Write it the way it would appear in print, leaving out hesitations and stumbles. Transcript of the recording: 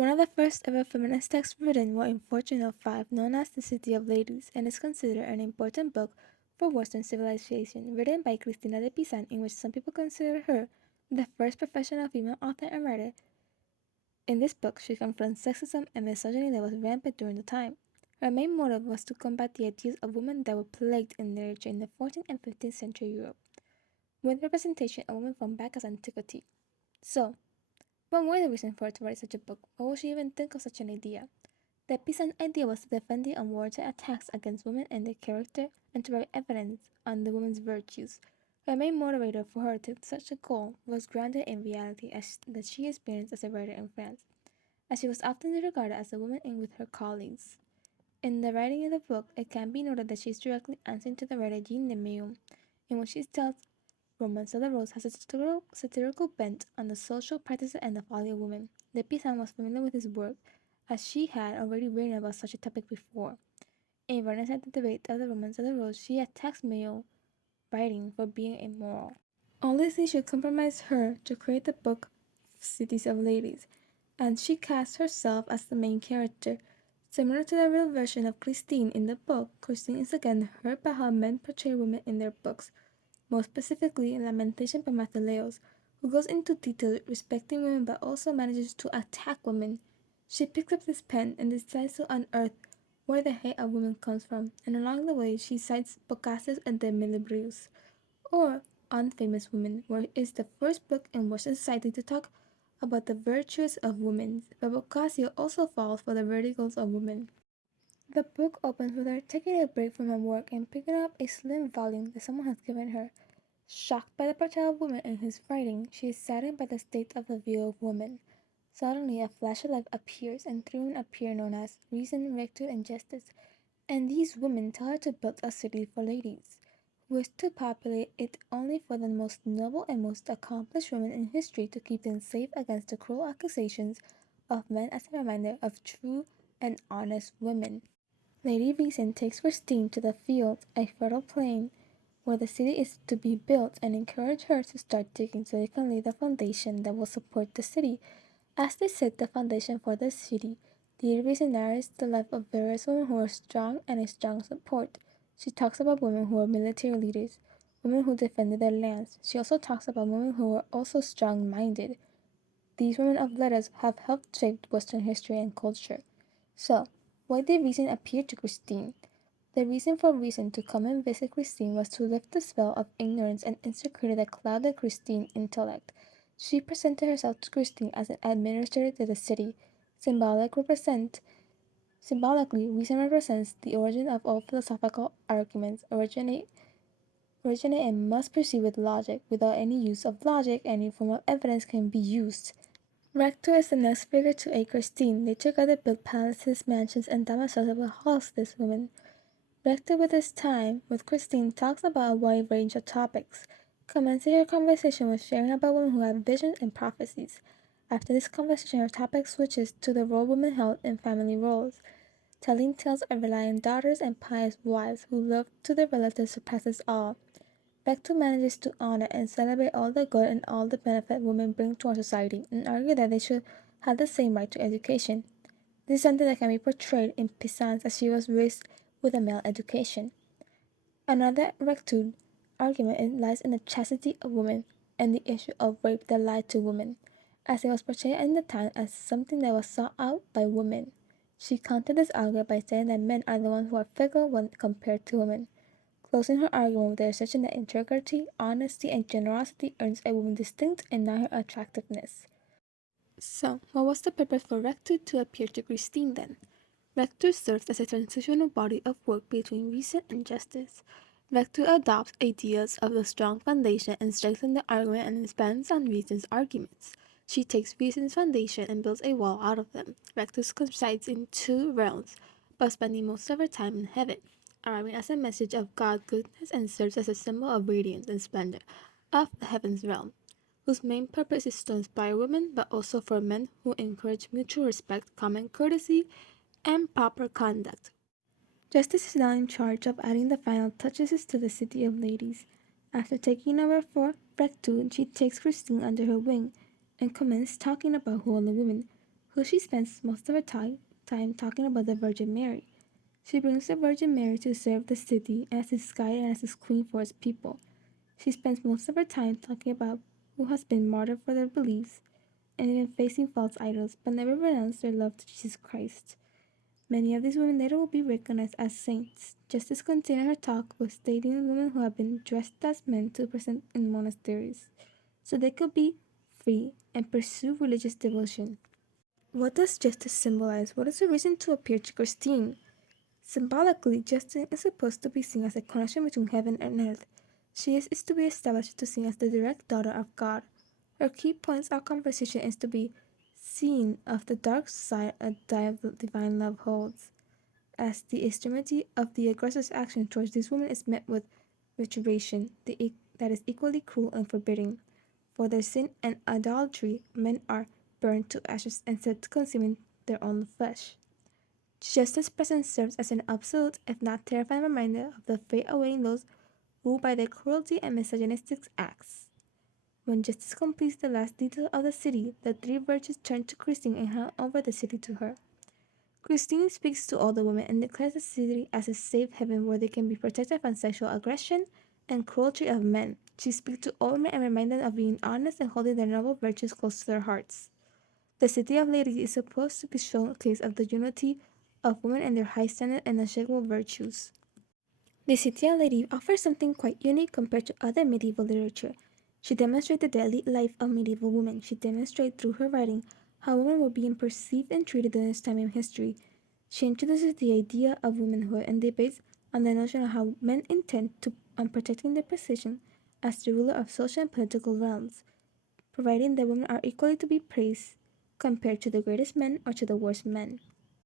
One of the first ever feminist texts written was in 1405, known as The City of Ladies, and is considered an important book for Western civilization, written by Christina de Pizan, in which some people consider her the first professional female author and writer. In this book, she confronts sexism and misogyny that was rampant during the time. Her main motive was to combat the ideas of women that were plagued in literature in the 14th and 15th century Europe, with representation of women from back as antiquity. So, what were the reasons for her to write such a book? Why would she even think of such an idea? The Pizan idea was to defend the unwarranted attacks against women and their character and to provide evidence on the woman's virtues. Her main motivator for her to such a goal was grounded in reality that she experienced as a writer in France, as she was often regarded as a woman in with her colleagues. In the writing of the book, it can be noted that she is directly answering to the writer Jean de Meung, in which she tells Romance of the Rose has a satirical bent on the social practices and the folly of women. De Pizan was familiar with his work, as she had already written about such a topic before. In Renaissance the debate of the Romance of the Rose, she attacks male writing for being immoral. All these issues compromised her to create the book Cities of Ladies, and she cast herself as the main character. Similar to the real version of Christine in the book, Christine is again heard by how men portray women in their books, most specifically in Lamentation by Mathaleos, who goes into detail respecting women but also manages to attack women. She picks up this pen and decides to unearth where the hate of women comes from, and along the way she cites Boccacio's and de Milibrius, or Unfamous Women, where is the first book in Western society to talk about the virtues of women, but Boccaccio also falls for the verticals of women. The book opens with her taking a break from her work and picking up a slim volume that someone has given her. Shocked by the portrayal of women in his writing, she is saddened by the state of the view of women. Suddenly, a flash of light appears, and three women appear known as Reason, Rectitude, and Justice, and these women tell her to build a city for ladies, who is to populate it only for the most noble and most accomplished women in history to keep them safe against the cruel accusations of men as a reminder of true and honest women. Lady Reason takes Christine to the field, a fertile plain, where the city is to be built, and encourage her to start digging so they can lay the foundation that will support the city. As they set the foundation for the city, Lady Reason narrates the life of various women who are strong and a strong support. She talks about women who are military leaders, women who defended their lands. She also talks about women who are also strong-minded. These women of letters have helped shape Western history and culture. So, why did Reason appear to Christine? The reason for Reason to come and visit Christine was to lift the spell of ignorance and insecurity that clouded Christine's intellect. She presented herself to Christine as an administrator to the city. Symbolically, Reason represents the origin of all philosophical arguments, originate and must proceed with logic. Without any use of logic, any form of evidence can be used. Rector is the next figure to aid Christine. They together built palaces, mansions, and damases that will house this woman. Rector with his time with Christine talks about a wide range of topics, commencing her conversation with sharing about women who have visions and prophecies. After this conversation, her topic switches to the role women held in family roles, telling tales of reliant daughters and pious wives who love to their relatives surpasses all. Rector manages to honor and celebrate all the good and all the benefit women bring to our society, and argue that they should have the same right to education. This is something that can be portrayed in Pizan's as she was raised with a male education. Another rectude argument lies in the chastity of women and the issue of rape that lied to women, as it was portrayed in the time as something that was sought out by women. She countered this argument by saying that men are the ones who are fickle when compared to women, closing her argument with the assertion that integrity, honesty, and generosity earns a woman distinct and not her attractiveness. So, what was the purpose for rectude to appear to Christine then? Rector serves as a transitional body of work between reason and justice. Rector adopts ideas of the strong foundation and strengthens the argument and expands on reason's arguments. She takes reason's foundation and builds a wall out of them. Rector resides in two realms, but spending most of her time in heaven, arriving as a message of God's goodness and serves as a symbol of radiance and splendor of the heavens realm, whose main purpose is to inspire women, but also for men who encourage mutual respect, common courtesy, and proper conduct. Justice is now in charge of adding the final touches to the City of Ladies. After taking over for Rectude, she takes Christine under her wing and commences talking about who are the women who she spends most of her time talking about the Virgin Mary. She brings the Virgin Mary to serve the city as his guide and as his queen for his people. She spends most of her time talking about who has been martyred for their beliefs and even facing false idols, but never renounced their love to Jesus Christ. Many of these women later will be recognized as saints. Justice continued her talk with stating women who have been dressed as men to present in monasteries, so they could be free and pursue religious devotion. What does justice symbolize? What is the reason to appear to Christine? Symbolically, justice is supposed to be seen as a connection between heaven and earth. She is to be established to seen as the direct daughter of God. Her key points of conversation is to be seen of the dark side a divine love holds, as the extremity of the aggressor's action towards this woman is met with retribution that is equally cruel and forbidding. For their sin and idolatry, men are burned to ashes and set to consuming their own flesh. Justice's presence serves as an absolute, if not terrifying reminder of the fate awaiting those ruled by their cruelty and misogynistic acts. When justice completes the last detail of the city, the three virgins turn to Christine and hand over the city to her. Christine speaks to all the women and declares the city as a safe haven where they can be protected from sexual aggression and cruelty of men. She speaks to all women and reminds them of being honest and holding their noble virtues close to their hearts. The City of Ladies is supposed to be showcase of the unity of women and their high standard and unshakable virtues. The City of Ladies offers something quite unique compared to other medieval literature. She demonstrates the daily life of medieval women. She demonstrates through her writing how women were being perceived and treated during this time in history. She introduces the idea of womanhood and debates on the notion of how men intend to on protecting their position as the ruler of social and political realms, providing that women are equally to be praised compared to the greatest men or to the worst men.